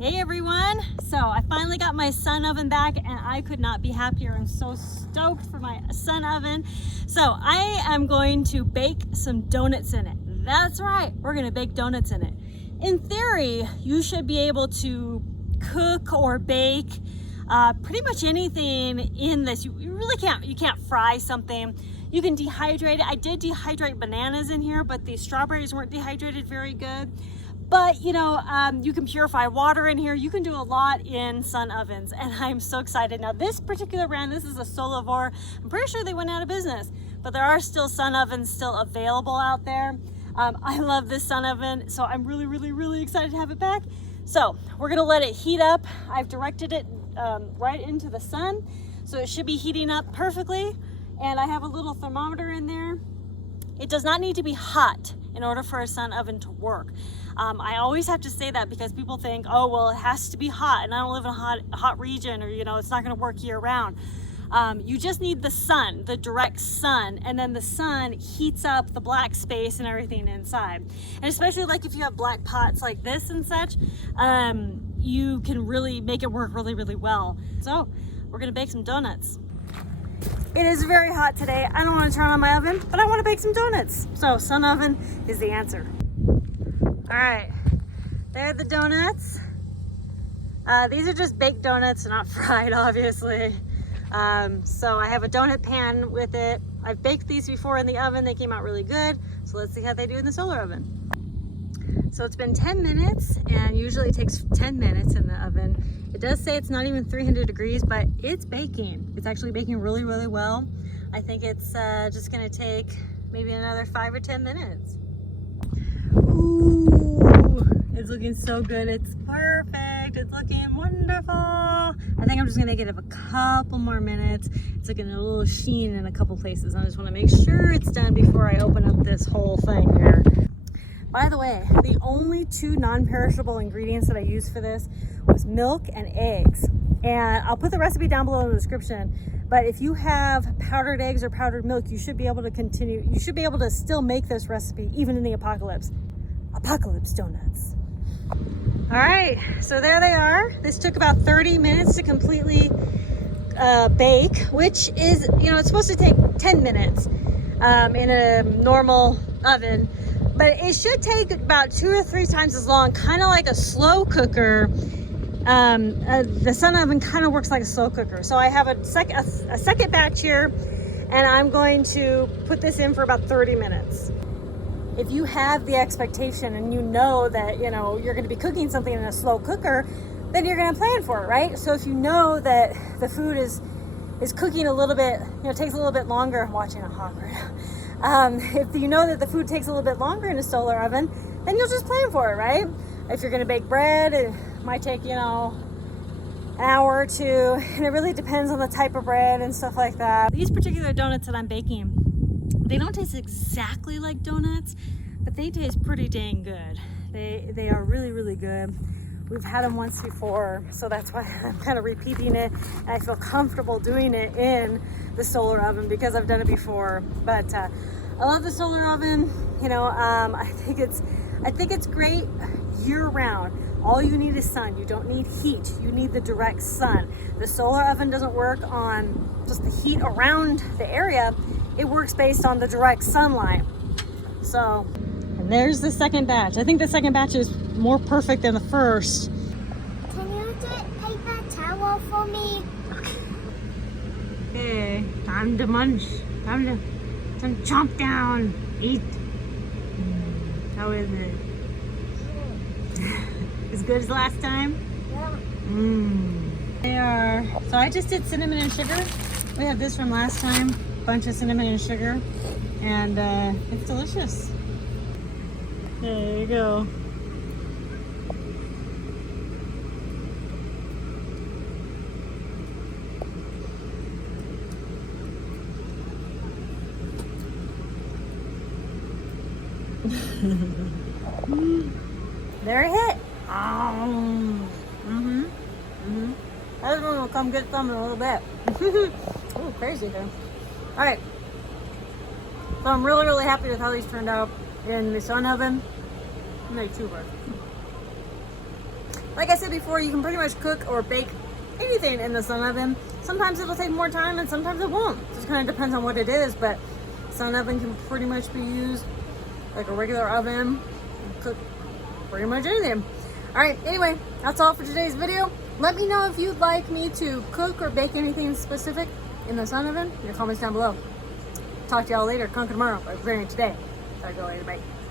Hey everyone! So I finally got my sun oven back and I could not be happier. I'm so stoked for my sun oven. So I am going to bake some donuts in it. That's right, we're gonna bake donuts in it. In theory, you should be able to cook or bake pretty much anything in this. You really can't fry something. You can dehydrate it. I did dehydrate bananas in here, but the strawberries weren't dehydrated very good. But you know, you can purify water in here. You can do a lot in sun ovens, and I'm so excited. Now this particular brand, this is a Solavor. I'm pretty sure they went out of business, but there are still sun ovens still available out there. I love this sun oven, so I'm really excited to have it back. So we're gonna let it heat up. I've directed it right into the sun, so it should be heating up perfectly. And I have a little thermometer in there. It does not need to be hot in order for a sun oven to work. I always have to say that because people think, oh, well, it has to be hot and I don't live in a hot region, or, you know, it's not gonna work year round. You just need the sun, the direct sun, and then the sun heats up the black space and everything inside. And especially like if you have black pots like this and such, you can really make it work really well. So we're gonna bake some donuts. It is very hot today. I don't want to turn on my oven, but I want to bake some donuts. So sun oven is the answer. All right, there are the donuts. These are just baked donuts, not fried, obviously. So I have a donut pan with it. I've baked these before in the oven. They came out really good. So let's see how they do in the solar oven. So it's been 10 minutes, and usually it takes 10 minutes in the oven. It does say it's not even 300 degrees, but it's baking. It's actually baking really well. I think it's just gonna take maybe another 5 or 10 minutes. Ooh, it's looking so good. It's perfect. It's looking wonderful. I think I'm just gonna give it a couple more minutes. It's looking a little sheen in a couple places. I just wanna make sure it's done before I open up this whole thing here. By the way, the only two non-perishable ingredients that I used for this was milk and eggs. And I'll put the recipe down below in the description. But if you have powdered eggs or powdered milk, you should be able to still make this recipe even in the apocalypse. Apocalypse donuts. All right, so there they are. This took about 30 minutes to completely bake, which is, you know, it's supposed to take 10 minutes in a normal oven. But it should take about 2 or 3 times as long, kind of like a slow cooker. The sun oven kind of works like a slow cooker. So I have a second batch here, and I'm going to put this in for about 30 minutes. If you have the expectation and you know that, you know, you're going to be cooking something in a slow cooker, then you're going to plan for it, right? So if you know that the food is cooking a little bit, you know, takes a little bit longer. I'm watching a hawk right now. If you know that the food takes a little bit longer in a solar oven, then you'll just plan for it, right? If you're gonna bake bread, it might take, you know, an hour or 2, and it really depends on the type of bread and stuff like that. These particular donuts that I'm baking, they don't taste exactly like donuts, but they taste pretty dang good. They are really good. We've had them once before, so that's why I'm kind of repeating it, and I feel comfortable doing it in the solar oven because I've done it before. But I love the solar oven. You know, I think it's great year-round. All you need is sun. You don't need heat. You need the direct sun. The solar oven doesn't work on just the heat around the area. It works based on the direct sunlight. So, and there's the second batch. I think the second batch is more perfect than the first. Can you get paper towel for me? Okay, time to munch. Time to chomp down. Eat. How is it? As good as last time? Yeah. They are. So I just did cinnamon and sugar. We had this from last time. Bunch of cinnamon and sugar. And it's delicious. There you go. There it hit. That one will come get some in a little bit. Oh, crazy though. All right. So I'm really happy with how these turned out in the sun oven. I'm a YouTuber. like I said before, you can pretty much cook or bake anything in the sun oven. Sometimes it'll take more time and sometimes it won't. Just kind of depends on what it is, but sun oven can pretty much be used like a regular oven. Cook pretty much anything. All right, anyway, that's all for today's video. Let me know if you'd like me to cook or bake anything specific in the sun oven in the comments down below. Talk to y'all later. Conquer tomorrow by preparing today. Talk to y'all later. Bye.